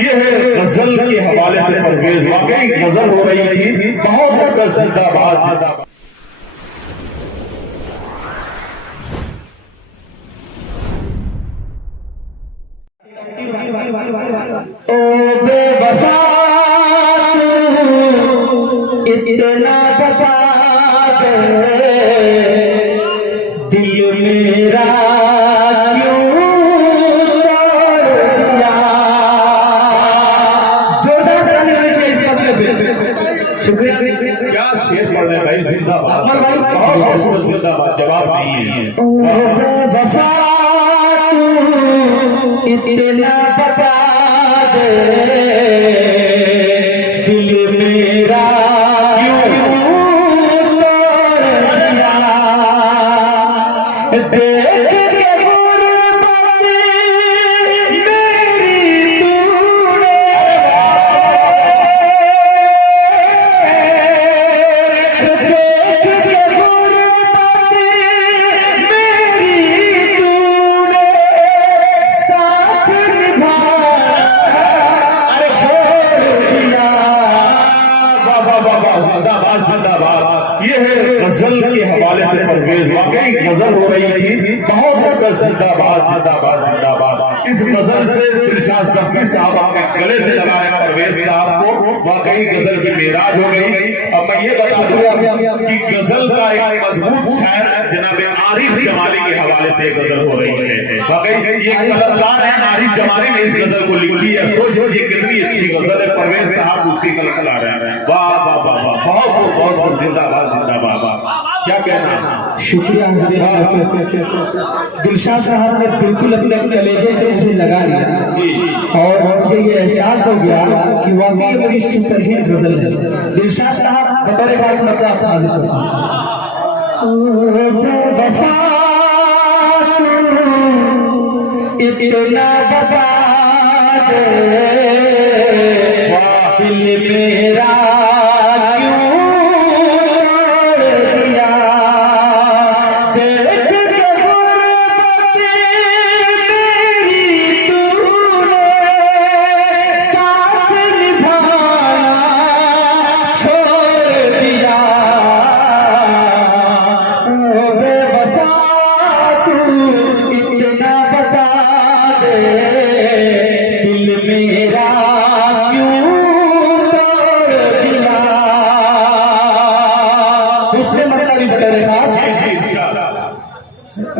ये है गजल के हवाले से परवेज, वाकई गजल हो रही थी, बहुत गजल जिंदाबाद। ओ बेवफा इतना दबा दे दिल मेरा क्यों तोड़ दिया। जोरदार ताली होनी चाहिए इस मसले पे। शुक्रिया। क्या शेर पढ़ रहे भाई, जिंदाबाद, बहुत जिंदाबाद, जवाब नहीं है। ओ बेवफा इतना बता दे दिल मेरा क्यों तोड़ दिया। देख के गुरबत मेरी तूने देख के गुरबत मेरी तूने साथ निभाना अरे छोड़ दिया। जिंदाबाद जिंदाबाद। ये है गजल के हवाले से परवेज, वाकई गजल हो रही थी, बहुत जिंदाबाद जिंदाबाद जिंदाबाद। इस गजल से दिलशाद तफरी साहब अपने गले से लगाए परवेज साहब को, वाकई गजल की मेराज हो गई। अब मैं ये बता दूं कि गजल का एक मजबूत शायर जनाब आरिफ जमाली के हवाले से गजल हो रही है। वाकई ये कलमकार है आरिफ जमाली ने इस गजल को लिखी है। सोचो ये कितनी अच्छी गजल है, परवेज साहब उसकी कलम ला रहे हैं। वाह वाह वाह वाह, बहुत बहुत जिंदाबाद जिंदाबाद। क्या कहना। शुक्रिया दिलशाद साहब ने बिल्कुल अपने कलेजे से मुझे लगा लिया और मुझे ये एहसास हो गया कि वाकई मेरी सुपरहिट गजल है। दिलशाद साहब बतौर खास मतलब आप हाजिर इतना बता दे दिल मेरा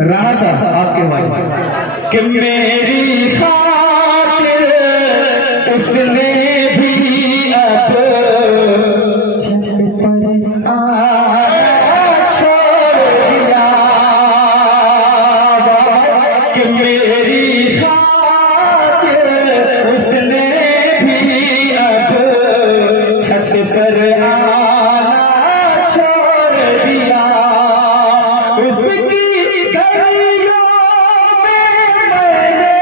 राणा साहब आपके वाइफ कि मेरी खातिर उसने भी अब छोड़ दिया। कि मेरी खातिर उसने भी अब छत पर आना छोड़ दिया। उसकी गलियों में मैंने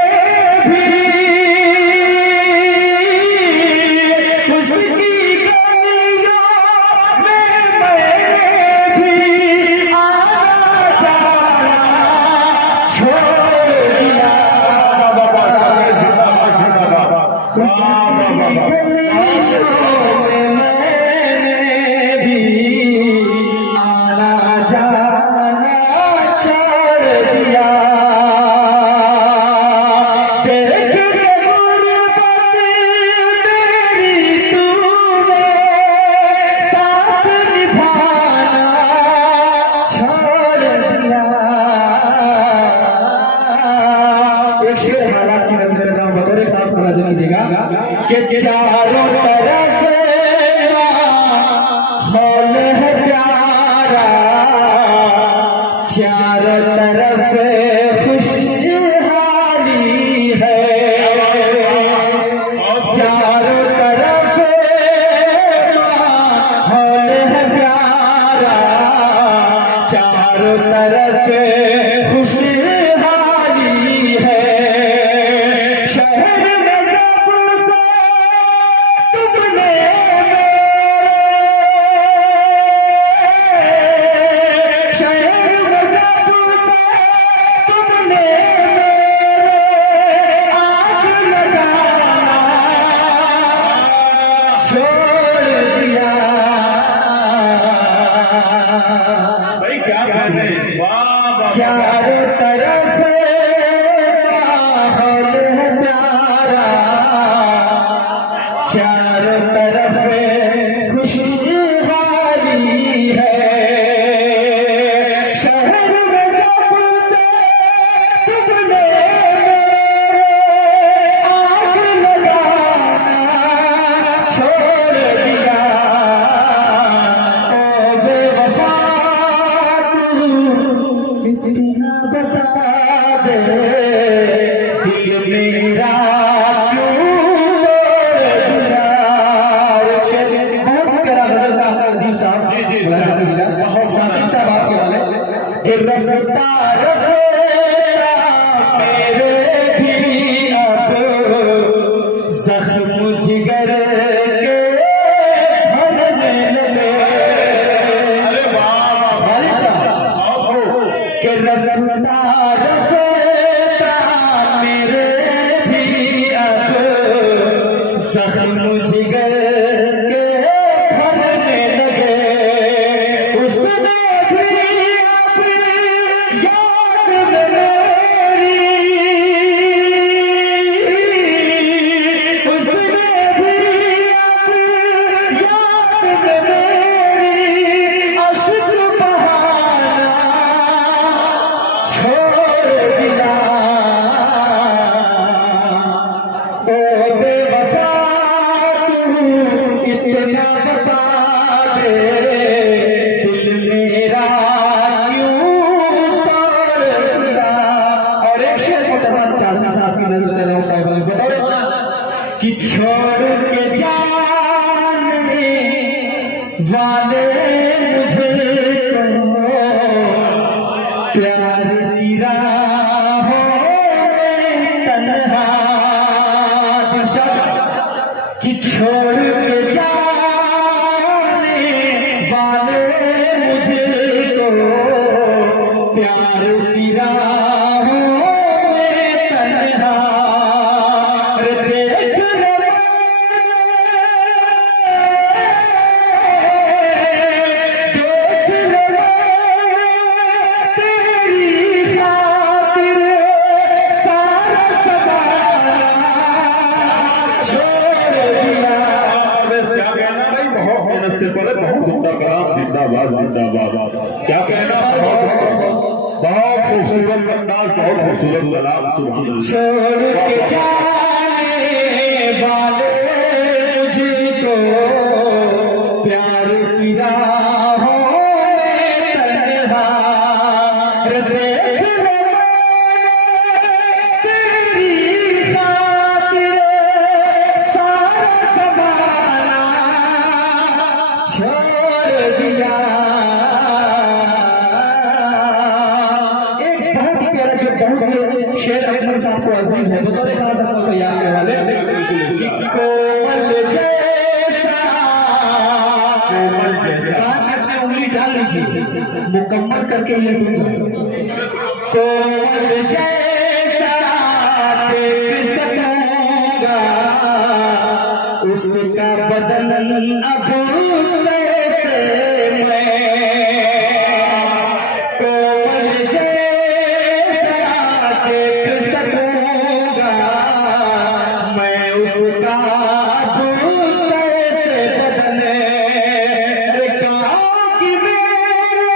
चारों तरफ माहौल है प्यारा, चारों तरफ खुशहाली है। शहर में जब से तुमने आग लगाना छोड़ दिया, ओ बेवफा तू इतना बता दे, दिल मेरा क्यों तोड़ दिया। बहुत प्यारा गजल था अदीब साहब, बहुत साथी साहब आपके वाले कि रफ्तार मेरे भी अब जख्म जिगर के भरने लगे। अरे वाह वालिद साहब कि रफ्तार मेरे भी अब जख्म जिगर के भरने लगे। उसने भी अब याद में मेरी, उसने भी अब याद में मेरी अश्क बहाना छोड़ दिया। ओ बेवफा तू इतना बता दे, दिल मेरा क्यों तोड़ दिया। और एक शेर मोहतरम चाचा साहब की नजर कर रहा हूँ, साहब ने बताओ कि छोड़ के जाने वाले मुझे प्यार की राहों में तन्हा दिशा, कि छोड़ के जाने वाले मुझे प्यार की राहों में तन्हा। रे देख ले तेरी खातिर सारा ज़माना छोड़ दिया। क्या कहना भाई, बहुत मेहनत से पढ़े, बहुत उम्दा कलाम, जिंदाबाद जिंदाबाद। क्या कहना, बहुत खूबसूरत अंदाज, बहुत खूबसूरत कलाम, सुभान अल्लाह। छोड़ के जाने वाले मुझको प्यार की राहों में तन्हा। रे देख ले तेरी खातिर सारा ज़माना छोड़ दिया। एक बहुत प्यारा जो बहुत शेर अकबर साहब को अजीज है, बता दे कहा साहब को याद करने वाले कोमल जैसा, कोमल जैसा कान में उंगली डाल लीजिए, मुकम्मल करके ये कोमल जैसा देख सकूंगा, उसका बदन अब कैसे मैं, कोमल जैसा देख सकूंगा मैं, उसका अब कैसे बदन। अरे कहा कि मेरे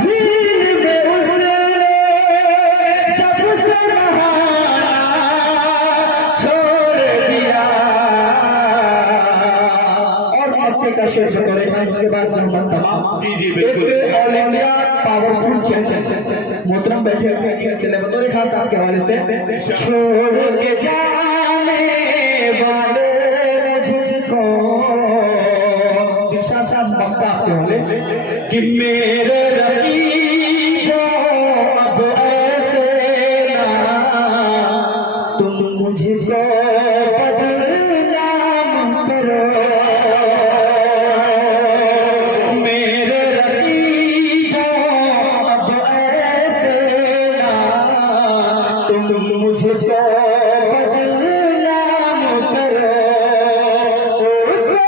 झील में उसने जब से नहाना छोड़ दिया। और मक्के का शेर बतौर उसके बाद से हम तमाम एक ऑल इंडिया पावरफुल चैंपियन मोहतरम बैठे चले बतौर खास आपके हवाले से छोड़ के जाने वाले मुझको दिशा साहब मक्का आपके हवाले कि मेरे रकीबों अब ऐसे ना तुम मुझको बदनाम करो, मेरे रकीबों अब ऐसे ना तुम मुझको बदनाम करो। उसे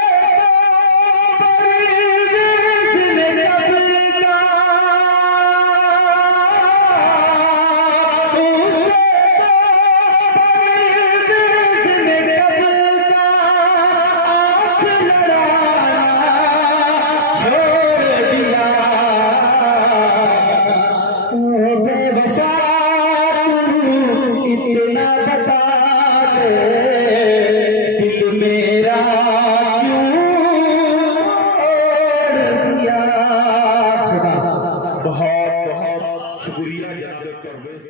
बहुत बहुत शुक्रिया जनाब परवेज